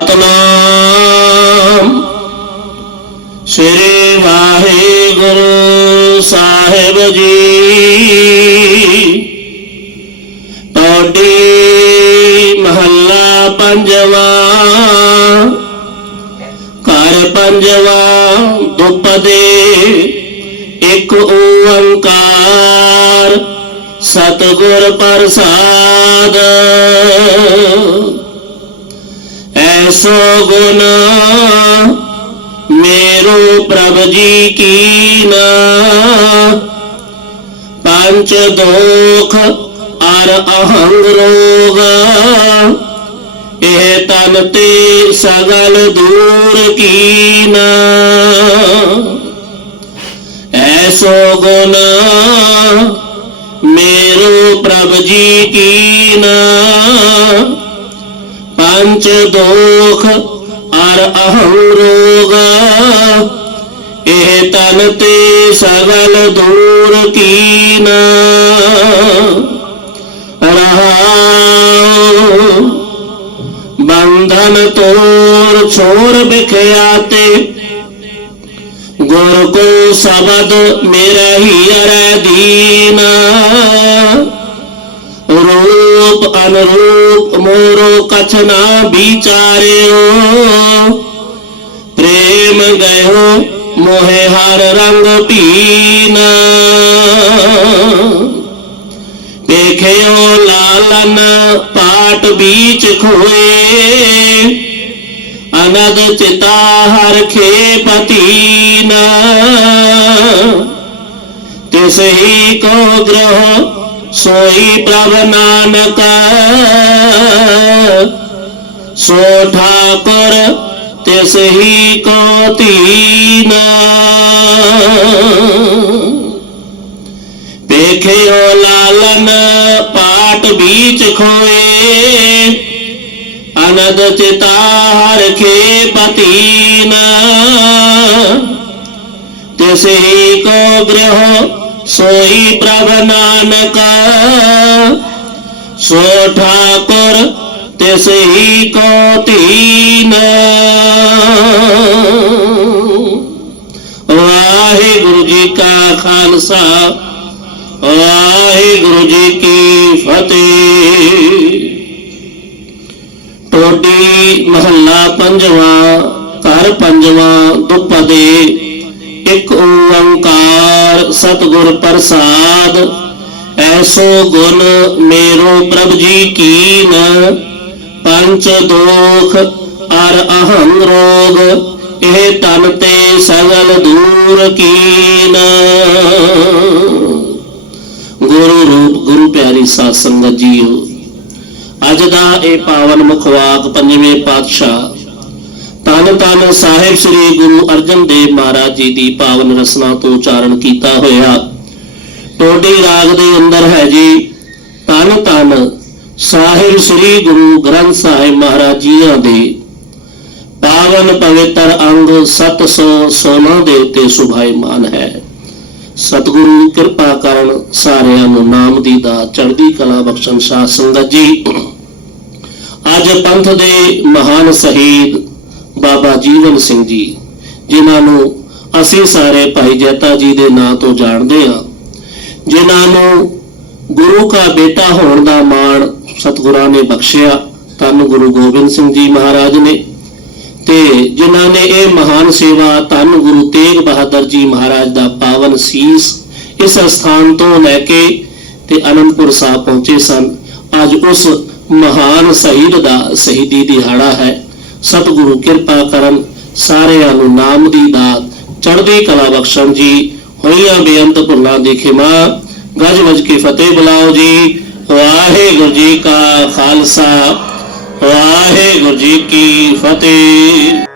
ਸਤਨਾਮ। ਸ੍ਰੀ ਵਾਹਿਗੁਰੂ ਸਾਹਿਬ ਜੀ। ਤੁਹਾਡੀ ਮਹੱਲਾ ਪੰਜਵਾ, ਘਰ ਪੰਜਵਾ ਦੁਪਦੇ ਇੱਕ ਓੰਕਾਰ ਸਤਿਗੁਰ ਪ੍ਰਸਾਦ। ਐਸੋ ਗੁਣ ਮੇਰੋ ਪ੍ਰਭ ਜੀ ਕੀਨਾ ਪੰਚ ਦੋਖ ਅਰ ਅਹੰਗ ਰੋਗ, ਇਹ ਤਨ ਤੇ ਸਗਲ ਦੂਰ ਕੀਨਾ ਐਸੋ ਗੁਣ ਮੇਰੋ ਪ੍ਰਭ ਜੀ ਕੀਨਾ ਪੰਚ ਦੋਖ ਅਰ ਅਹੰ ਰੋਗ। ਇਹ ਤਨ ਤੇ ਸਗਲ ਦੂਰ ਕੀਨਾ। ਰਹਾਉ ਬੰਧਨ ਤੋਰ ਛੋਰ ਬਿਖਿਆਤੇ ਗੁਰ ਕੋ ਸ਼ਬਦ ਮੇਰੇ ਹੀਰੇ ਦੀਨਾ। ਰੂਪ ਅਨਰੂਪ ਮੋਰੋ ਕਛ ਨਾ ਵਿਚਾਰਿਓ। ਪ੍ਰੇਮ ਗਇਓ ਮੋਹਿ ਹਰ ਰੰਗ ਪੀਨਾ। ਦੇਖਿਓ ਲਾਲਨ ਪਾਟ ਵਿੱਚ ਖੋਏ। ਅਨਦ ਚਿਤਾ ਹਰ ਖੇਪਤੀਨਾ ਤਿਸ ਹੀ ਕੋ ਗ੍ਰਹ ਸੋਈ ਪ੍ਰਭ ਨਾਨਕ, ਸੋ ਠਾਕੁਰ ਤਿਸ ਹੀ ਕੋ ਤੀਨਾ। ਦੇਖਿਓ ਲਾਲਨ ਪਾਟ ਵਿੱਚ ਖੋਏ, ਅਨਦ ਚਿਤਾ ਹਰ ਕੇ ਪਤੀਨਾ। ਤਿਸ ਹੀ ਕੋ ਗ੍ਰਹ ਸੋਈ ਪ੍ਰਭ ਨਾਨਕ ਸੋ ਠਾਕੁਰ ਤਿਸ ਹੀ ਕੋ ਤੀਨ ਵਾਹਿਗੁਰੂ ਜੀ ਕਾ ਖਾਲਸਾ ਵਾਹਿਗੁਰੂ ਜੀ ਕੀ ਫਤਿਹ ਟੋਡੀ ਮਹੱਲਾ ਪੰਜਵਾ ਘਰ ਪੰਜਵਾ ਦੁਪਦੇ ਇੱਕ ਓੰਕਾਰ ਸਤਿਗੁਰ ਪ੍ਰਸਾਦ, ਐਸੋ ਗੁਣ ਮੇਰੋ ਪ੍ਰਭ ਜੀ ਕੀਨ ਪੰਚ ਦੋਖ ਅਰ ਅਹੰ ਰੋਗ, ਇਹ ਤਨ ਤੇ ਸਗਲ ਦੂਰ ਕੀਨ। ਗੁਰੂ ਰੂਪ, ਗੁਰੂ ਪਿਆਰੀ ਸਾਧ ਸੰਗਤ ਜੀਓ, ਅੱਜ ਦਾ ਇਹ ਪਾਵਨ ਮੁਖਵਾਕ ਪੰਜਵੇਂ ਪਾਤਸ਼ਾਹ ਤਨ ਤਨ ਸਾਹਿਬ ਸ੍ਰੀ ਗੁਰੂ ਅਰਜਨ ਦੇਵ ਮਹਾਰਾਜ ਜੀ ਦੀ ਪਾਵਨ ਰਸਨਾ ਤੋਂ ਉਚਾਰਨ ਕੀਤਾ ਹੋਇਆ। ਟੋਡੀ ਰਾਗ ਦੇ ਅੰਦਰ ਹੈ ਜੀ, ਤਨ ਤਨ ਸਾਹਿਬ ਸ੍ਰੀ ਗੁਰੂ ਗ੍ਰੰਥ ਸਾਹਿਬ ਮਹਾਰਾਜ ਜੀਆਂ ਦੇ। ਪਾਵਨ ਪਵਿੱਤਰ ਅੰਗ 716 ਦੇ ਉੱਤੇ ਸੁਭਾਈਮਾਨ ਹੈ। ਸਤਿਗੁਰੂ ਕਿਰਪਾ ਕਰਨ ਸਾਰਿਆਂ ਨੂੰ ਨਾਮ ਦੀ ਦਾ ਚੜ੍ਹਦੀ ਕਲਾ ਬਖਸ਼ਣ ਸਾਧ ਸੰਗਤ ਜੀ। ਅੱਜ ਪੰਥ ਦੇ ਮਹਾਨ ਸ਼ਹੀਦ ਬਾਬਾ ਜੀਵਨ ਸਿੰਘ ਜੀ, ਜਿਨ੍ਹਾਂ ਨੂੰ ਅਸੀਂ ਸਾਰੇ ਭਾਈ ਜੈਤਾ ਜੀ ਦੇ ਨਾਂ ਤੋਂ ਜਾਣਦੇ ਹਾਂ, ਜਿਨ੍ਹਾਂ ਨੂੰ ਗੁਰੂ ਕਾ ਬੇਟਾ ਹੋਣ ਦਾ ਮਾਣ ਸਤਿਗੁਰਾਂ ਨੇ ਬਖਸ਼ਿਆ, ਧੰਨ ਗੁਰੂ ਗੋਬਿੰਦ ਸਿੰਘ ਜੀ ਮਹਾਰਾਜ ਨੇ, ਤੇ ਜਿਨ੍ਹਾਂ ਨੇ ਇਹ ਮਹਾਨ ਸੇਵਾ ਧੰਨ ਗੁਰੂ ਤੇਗ ਬਹਾਦਰ ਜੀ ਮਹਾਰਾਜ ਦਾ ਪਾਵਨ ਸੀਸ ਇਸ ਸਥਾਨ ਤੋਂ ਲੈ ਕੇ ਤੇ ਅਨੰਦਪੁਰ ਸਾਹਿਬ ਪਹੁੰਚੇ ਸਨ, ਅੱਜ ਉਸ ਮਹਾਨ ਸ਼ਹੀਦ ਦਾ ਸ਼ਹੀਦੀ ਦਿਹਾੜਾ ਹੈ। ਸਤਿਗੁਰੂ ਕਿਰਪਾ ਕਰਨ ਸਾਰਿਆਂ ਨੂੰ ਨਾਮ ਦੀ ਦਾਤ, ਚੜ੍ਹਦੀ ਕਲਾ ਬਖਸ਼ਣ ਜੀ। ਹੋਈਆਂ ਬੇਅੰਤ ਭੁੱਲਾਂ ਦੀ ਖਿਮਾ, ਗੱਜ ਵੱਜ ਕੇ ਫਤਿਹ ਬੁਲਾਓ ਜੀ। ਵਾਹਿਗੁਰੂ ਜੀ ਕਾ ਖਾਲਸਾ, ਵਾਹਿਗੁਰੂ ਜੀ ਕੀ ਫਤਿਹ।